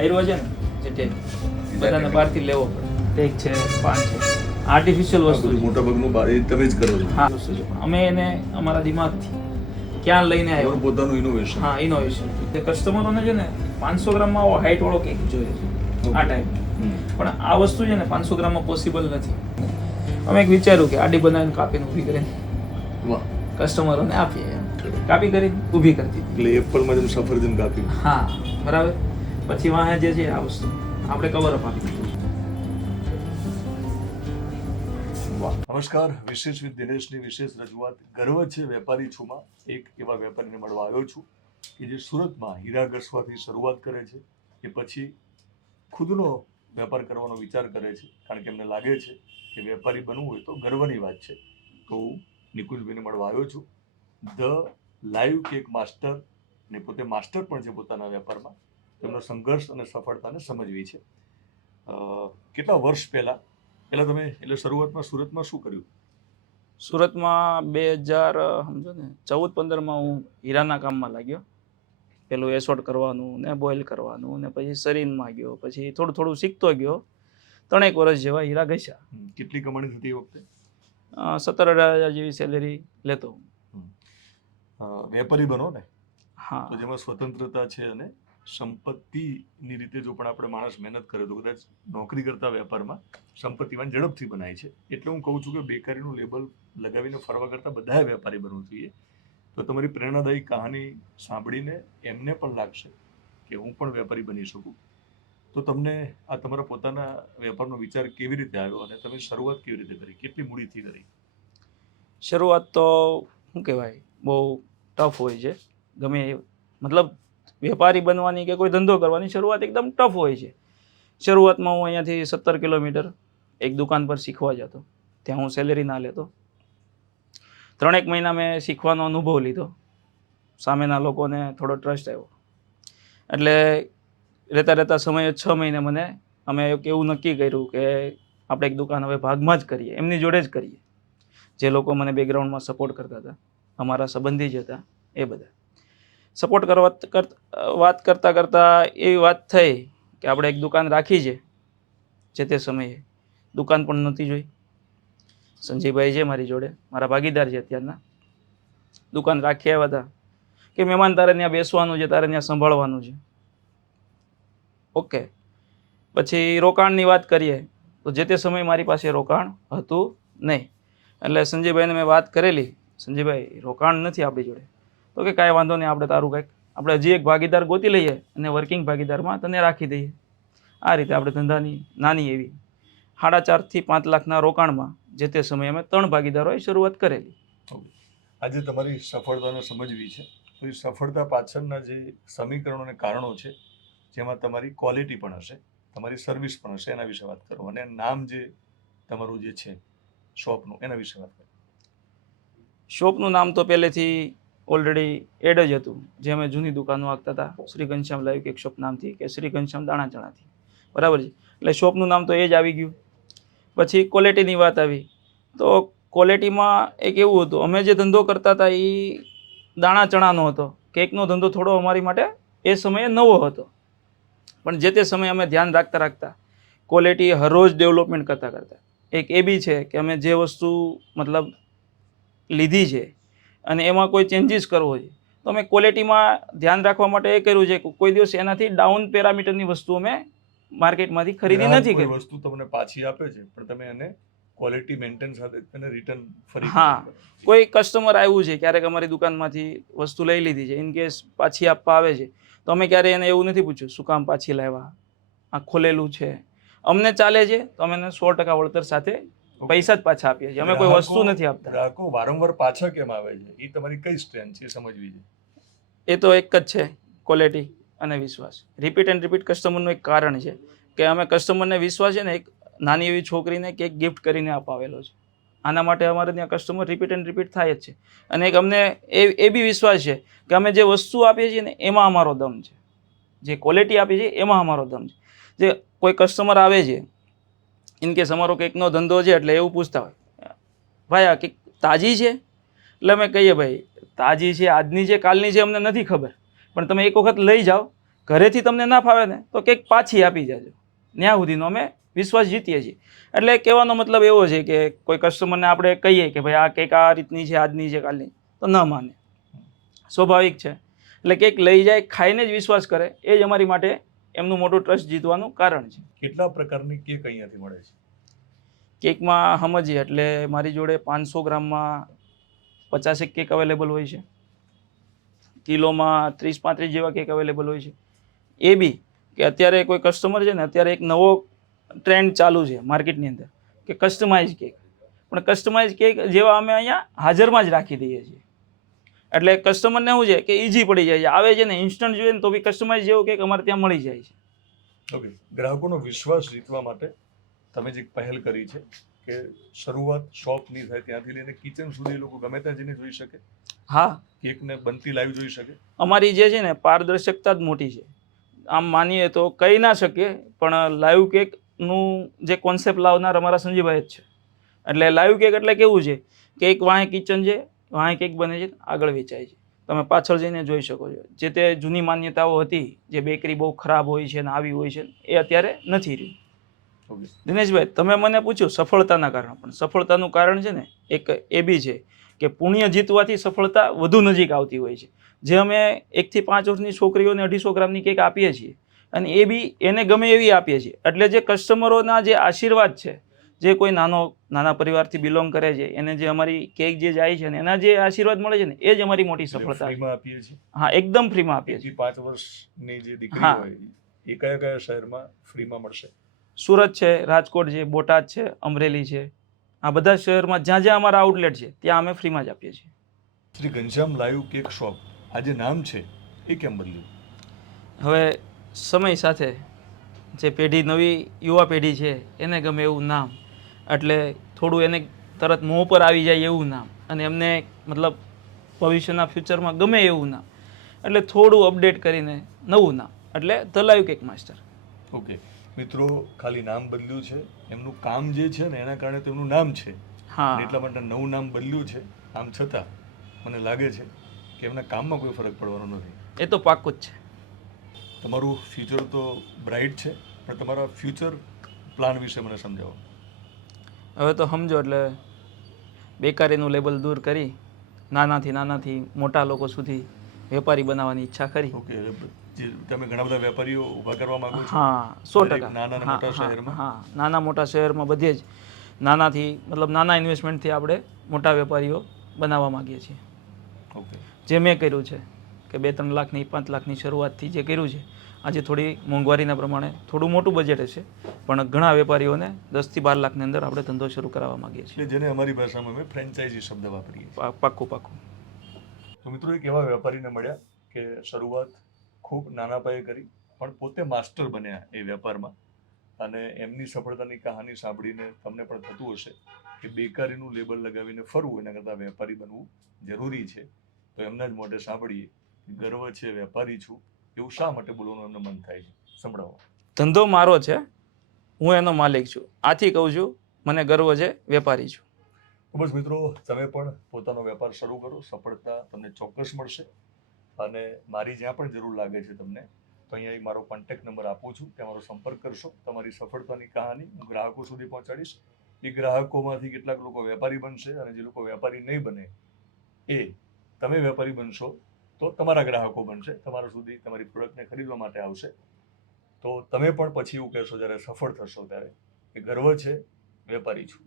આયરો છે ને જે ટેગ બધાને બહારથી લેવો પડે, ટેગ છે, પાન છે, આર્ટિફિશિયલ વસ્તુ છે. મોટા ભાગનું બાર તમે જ કરો છો? હા વસ્તુ છે, પણ અમે એને અમારા દિમાગથી ક્યાં લઈને આવ્યો, તમારું પોતાનું ઇનોવેશન. હા ઇનોવેશન. જે કસ્ટમરોને છે ને 500 ગ્રામમાં આવો હાઈટ વાળો કેક જોઈએ છે આ ટાઈમ, પણ આ વસ્તુ છે ને 500 ગ્રામમાં પોસિબલ નથી. અમે એક વિચાર્યું કે આડી બનાવીને કાપીને ઊભી કરીને વાહ, કસ્ટમરોને આપીએ એમ. કાપી કરી ઊભી કરી દીધી. એટલે એપલમાં જેમ સફરજન કાપ્યું. હા બરાબર. પછી વાહે જે છે આ વસ્તુ આપણે કવર અપ આપી દીધું. વાહ. નમસ્કાર, વિશેષ વિથ દિનેશની વિશેષ રજૂઆત ગર્વ છે વેપારી છુમાં એક એવા વેપારીને મળવા આવ્યો છું કે જે સુરતમાં હીરા ઘસવાથી શરૂઆત કરે છે, એ પછી ખુદનો વેપાર કરવાનો વિચાર કરે છે, કારણ કે એમને લાગે છે કે વેપારી બનવું હોય તો ગર્વની વાત છે. તો હું નિકુંજભાઈને મળવા આવ્યો છું, ધ લાઈવ કેક માસ્ટર, ને પોતે માસ્ટર પણ છે પોતાના વેપારમાં. તેમનો સંઘર્ષ અને સફળતાને સમજવી છે. કેટલા વર્ષ પહેલા તમે એટલે શરૂઆતમાં સુરતમાં શું કર્યું? સુરતમાં 2014-15માં હું હીરાના કામમાં લાગ્યો. પેલું એસોટ કરવાનું ને બોઇલ કરવાનું ને પછી શરીરમાં ગયો, પછી થોડું થોડું શીખતો ગયો. 3 વર્ષ જેવા હીરા ઘસ્યા. કેટલી કમાણી થતી એ વખતે? 17-18 જેવી સેલેરી લેતો. વેપારી બનો ને હા તો જેમાં સ્વતંત્રતા છે, અને સંપત્તિની રીતે જો પણ આપણે માણસ મહેનત કરે તો કદાચ નોકરી કરતા વેપારમાં સંપત્તિવાન ઝડપથી બનાય છે. એટલે હું કહું છું કે બેકારીનું લેબલ લગાવીને ફરવા કરતાં બધાએ વેપારી બનવું જોઈએ. તો તમારી પ્રેરણાદાયી કહાની સાંભળીને એમને પણ લાગશે કે હું પણ વેપારી બની શકું. તો તમને આ તમારા પોતાના વેપારનો વિચાર કેવી રીતે આવ્યો અને તમે શરૂઆત કેવી રીતે કરી, કેટલી મૂડીથી કરી? શરૂઆત તો શું કહેવાય, બહુ ટફ હોય છે. ગમે મતલબ વેપારી બનવાની કે કોઈ ધંધો કરવાની શરૂઆત એકદમ ટફ હોય છે. શરૂઆતમાં હું અહીંયાથી 17 કિલોમીટર એક દુકાન પર શીખવા જતો. ત્યાં હું સેલેરી ના લેતો. 3 મહિના મેં શીખવાનો અનુભવ લીધો. સામેના લોકોને થોડો ટ્રસ્ટ આવ્યો. એટલે રહેતા સમયે 6 મહિને અમે એવું નક્કી કર્યું કે આપણે એક દુકાન હવે ભાગમાં જ કરીએ, એમની જોડે જ કરીએ. જે લોકો મને બેકગ્રાઉન્ડમાં સપોર્ટ કરતા હતા, અમારા સંબંધી જ હતા, એ બધા સપોર્ટ વાત કરતાં એવી વાત થઈ કે આપણે એક દુકાન રાખી છે. જે તે સમયે દુકાન પણ નહોતી જોઈ. સંજયભાઈ છે મારી જોડે, મારા ભાગીદાર છે અત્યારના. દુકાન રાખી આવ્યા હતા કે મહેમાન તારે ત્યાં બેસવાનું છે, તારે ત્યાં સંભાળવાનું છે. ઓકે. પછી રોકાણની વાત કરીએ તો જે તે સમયે મારી પાસે રોકાણ હતું નહીં. એટલે સંજયભાઈને મેં વાત કરેલી, સંજયભાઈ રોકાણ નથી આપણી જોડે. તો કે કાંઈ વાંધો નહીં, આપણે તારું કંઈક આપણે હજી એક ભાગીદાર ગોતી લઈએ અને વર્કિંગ ભાગીદારમાં તને રાખી દઈએ. આ રીતે આપણે ધંધાની નાની એવી 4.5 થી 5 લાખના રોકાણમાં જે તે સમયે અમે 3 ભાગીદારોએ શરૂઆત કરેલી. આજે તમારી સફળતાને સમજવી છે, તો એ સફળતા પાછળના જે સમીકરણો અને કારણો છે, જેમાં તમારી ક્વોલિટી પણ હશે, તમારી સર્વિસ પણ હશે, એના વિશે વાત કરો. અને નામ જે તમારું જે છે શોપનું, એના વિશે વાત કરો. શોપનું નામ તો પહેલેથી ઓલરેડી એડ જ હતું, જે અમે જૂની દુકાનો આપતા હતા, Shri Ghanshyam live cake shop નામથી કે શ્રી ઘનશ્યામ દાણા ચણાથી. બરાબર છે. એટલે શોપનું નામ તો એ જ આવી ગયું. પછી ક્વોલિટીની વાત આવી તો ક્વોલિટીમાં એક એવું હતું, અમે જે ધંધો કરતા હતા એ દાણા ચણાનો હતો. કેકનો ધંધો થોડો અમારી માટે એ સમયે નવો હતો, પણ જે તે સમયે અમે ધ્યાન રાખતા ક્વોલિટી હરરોજ ડેવલપમેન્ટ કરતા એક એ બી છે કે અમે જે વસ્તુ મતલબ લીધી છે અને એમાં કોઈ ચેન્જીસ કરવો છે તો અમે ક્વોલિટીમાં ધ્યાન રાખવા માટે એ કર્યું છે કે કોઈ દિવસ એનાથી ડાઉન પેરામીટરની વસ્તુ અમે માર્કેટમાંથી ખરીદી નથી કરી. વસ્તુ તમને પાછી આપે છે પણ તમે એને ક્વોલિટી મેન્ટેન સાથે એને રિટર્ન ફરી. હા, કોઈ કસ્ટમર આવ્યું છે ક્યારેક અમારી દુકાનમાંથી વસ્તુ લઈ લીધી છે, ઇન કેસ પાછી આપવા આવે છે તો અમે ક્યારે એને એવું નથી પૂછ્યું શું કામ પાછી લાવ્યા, આ ખોલેલું છે, અમને ચાલે છે તો અમે એને 100% વળતર સાથે પૈસા જ પાછા આપીએ છીએ. અમે કોઈ વસ્તુ નથી આપતા. ગ્રાહકો વારંવાર પાછા કેમ આવે છે, એ તમારી કઈ સ્ટ્રેન્થ છે સમજવી છે. એ તો એક જ છે, ક્વોલિટી અને વિશ્વાસ. રિપીટ એન્ડ રિપીટ કસ્ટમરનું એક કારણ છે કે અમે કસ્ટમરને વિશ્વાસ છે ને એક નાની એવી છોકરીને કેક ગિફ્ટ કરીને અપાવેલો છે. આના માટે અમારે ત્યાં કસ્ટમર રિપીટ એન્ડ રિપીટ થાય જ છે. અને એક અમને એ બી વિશ્વાસ છે કે અમે જે વસ્તુ આપીએ છીએ ને એમાં અમારો દમ છે, જે ક્વોલિટી આપીએ છીએ એમાં અમારો દમ છે. જે કોઈ કસ્ટમર આવે છે, ઇન કેસ અમારો કેકનો ધંધો છે એટલે એવું પૂછતા હોય, ભાઈ આ કેક તાજી છે? એટલે અમે કહીએ ભાઈ તાજી છે, આજની છે, કાલની છે, અમને નથી ખબર, પણ તમે એક વખત લઈ જાઓ, ઘરેથી તમને ના ફાવે ને તો કંઈક પાછી આપી જાજો, ત્યાં સુધીનો અમે વિશ્વાસ જીતીએ છીએ. એટલે કહેવાનો મતલબ એવો છે કે કોઈ કસ્ટમરને આપણે કહીએ કે ભાઈ આ કેક આ રીતની છે, આજની છે, કાલની, તો ન માને, સ્વાભાવિક છે. એટલે કેક લઈ જાય, ખાઈને જ વિશ્વાસ કરે, એ જ અમારી માટે એમનું મોટું ટ્રસ્ટ જીતવાનું કારણ છે. કેટલા પ્રકારની કેક અહીંયાથી મળે છે? કેકમાં સમજીએ એટલે મારી જોડે 500 ગ્રામમાં 50 કેક અવેલેબલ હોય છે, કિલોમાં 30-35 જેવા કેક અવેલેબલ હોય છે. એ બી કે અત્યારે કોઈ કસ્ટમર છે ને, અત્યારે એક નવો ટ્રેન્ડ ચાલુ છે માર્કેટની અંદર કે કસ્ટમાઇઝ કેક, પણ કસ્ટમાઇઝ કેક જેવા અમે અહીંયા હાજરમાં જ રાખી દઈએ છીએ. એટલે કસ્ટમરને શું છે કે ઇઝી પડી જાય છે, આવે છે ને ઇન્સ્ટન્ટ જોઈએ ને તો બી કસ્ટમાઇઝ જેવો કેક અમારે ત્યાં મળી જાય છે. ઓકે, ગ્રાહકોનો વિશ્વાસ જીતવા માટે તમે જે પહેલ કરી છે કે શરૂઆત શોપની થાય ત્યાંથી લઈને કિચન સુધી લોકો ગમે ત્યાં જઈને જોઈ શકે, હા, કેકને બનતી લાઈવ જોઈ શકે. અમારી જે છે ને પારદર્શકતા જ મોટી છે. આમ માનીએ તો કહી ના શકીએ, પણ લાઈવ કેકનું જે કોન્સેપ્ટ લાવનાર અમારા સંજીભાઈ જ છે. એટલે લાઈવ કેક એટલે કેવું છે કે એક વાંહે કિચન છે, વાંહે કેક બને છે, આગળ વેચાય છે. તમે પાછળ જઈને જોઈ શકો છો. જે તે જૂની માન્યતાઓ હતી, જે બેકરી બહુ ખરાબ હોય છે ને આવી હોય છે, એ અત્યારે નથી રહી. ઓકે, દિનેશભાઈ, તમે મને પૂછ્યું સફળતાના કારણ, પણ સફળતાનું કારણ છે ને એક એ બી છે કે પુણ્ય જીતવાથી સફળતા વધુ નજીક આવતી હોય છે. જે અમે 1 થી 5 વર્ષની છોકરીઓને 250 ગ્રામની કેક આપીએ છીએ, અને એ બી એને ગમે એવી આપીએ છીએ. એટલે જે કસ્ટમરોના જે આશીર્વાદ છે, જે કોઈ નાના પરિવારથી બિલોંગ કરે છે, એને જે અમારી કેક જે જાય છે ને એના જે આશીર્વાદ મળે છે ને, એ જ અમારી મોટી એટલે સફળતા છે. ફ્રીમાં આપીએ છીએ. હા, એકદમ ફ્રીમાં આપીએ 1 છીએ. થી 5 વર્ષની જે દીકરી હા. હોય એ કયા કયા શહેરમાં ફ્રીમાં મળશે? સુરત છે, રાજકોટ છે, બોટાદ છે, અમરેલી છે, આ બધા શહેરમાં જ્યાં જ્યાં અમારા આઉટલેટ છે ત્યાં અમે ફ્રીમાં જ આપીએ છીએ. Shri Ghanshyam live cake shop, આ જે નામ છે એ કેમ બદલ્યું? હવે સમય સાથે જે પેઢી, નવી યુવા પેઢી છે, એને ગમે એવું નામ, એટલે થોડું એને તરત મોં પર આવી જાય એવું નામ, અને એમને મતલબ ભવિષ્યના ફ્યુચરમાં ગમે એવું નામ, એટલે થોડું અપડેટ કરીને નવું નામ, એટલે the live cake master. Okay મિત્રો, ખાલી નામ બદલ્યું છે, એમનું કામ જે છે ને એના કારણે તેમનું નામ છે, હા, અને એટલા માટે નવું નામ બદલ્યું છે. આમ છતાં મને લાગે છે કે એમના કામમાં કોઈ ફરક પડવાનો નથી. એ તો પાક્કું જ છે. તમારું ફ્યુચર તો બ્રાઇટ છે, પણ તમારા ફ્યુચર પ્લાન વિશે મને સમજાવો. હવે તો સમજો એટલે બેકારીનું લેબલ દૂર કરી નાનાથી મોટા લોકો સુધી વેપારી બનાવવાની ઈચ્છા કરી. ઓકે, જે તમે ઘણા બધા વેપારીઓ ઊભા કરવા માંગો છો? હા, 100%. દરેક નાના અને મોટા શહેરમાં? હા, નાના મોટા શહેરમાં બધે જ નાનાથી મતલબ નાના ઇન્વેસ્ટમેન્ટથી આપણે મોટા વેપારીઓ બનાવવા માંગીએ છીએ. ઓકે, જે મેં કર્યું છે કે 2-3 લાખની 5 લાખની શરૂઆતથી જે કર્યું છે, આજે થોડી મોંઘવારીના પ્રમાણે થોડું મોટું બજેટ હશે, પણ ઘણા વેપારીઓને 10 થી 12 લાખની અંદર આપણે ધંધો શરૂ કરાવવા માંગીએ છીએ. એટલે જેને અમારી ભાષામાં અમે ફ્રેન્ચાઇઝી શબ્દ વાપરીએ છીએ. પાક્કું. તો મિત્રો, એક એવા વેપારીને મળ્યા કે શરૂઆત ખૂબ નાના પાયે કરી, પણ પોતે માસ્ટર બન્યા એ વેપારમાં, અને એમની સફળતાની કહાની સાંભળીને તમને પણ થતું હશે કે બેકારીનું લેબલ લગાવીને ફરવું એના કરતાં વેપારી બનવું જરૂરી છે. તો એમના જ મોઢે સાંભળીએ, ગર્વ છે વેપારી છું, એવું શા માટે બોલવાનું એમને મન થાય છે? સંભળાવો. ધંધો મારો છે, હું એનો માલિક છું, આથી કહું છું મને ગર્વ છે, વેપારી છું. તો બસ મિત્રો, તમે પણ પોતાનો વેપાર શરૂ કરો, સફળતા તમને ચોક્કસ મળશે. અને મારી જ્યાં પણ જરૂર લાગે છે તમને, તો અહીંયા મારો કોન્ટેક્ટ નંબર આપું છું, ત્યાં મારો સંપર્ક કરશો. તમારી સફળતાની કહાની હું ગ્રાહકો સુધી પહોંચાડીશ. એ ગ્રાહકોમાંથી કેટલાક લોકો વેપારી બનશે, અને જે લોકો વેપારી નહીં બને એ તમે વેપારી બનશો તો તમારા ગ્રાહકો બનશે, તમારા સુધી તમારી પ્રોડક્ટને ખરીદવા માટે આવશે. તો તમે પણ પછી એવું કહેશો જ્યારે સફળ થશો ત્યારે કે ગર્વ છે, વેપારી છું.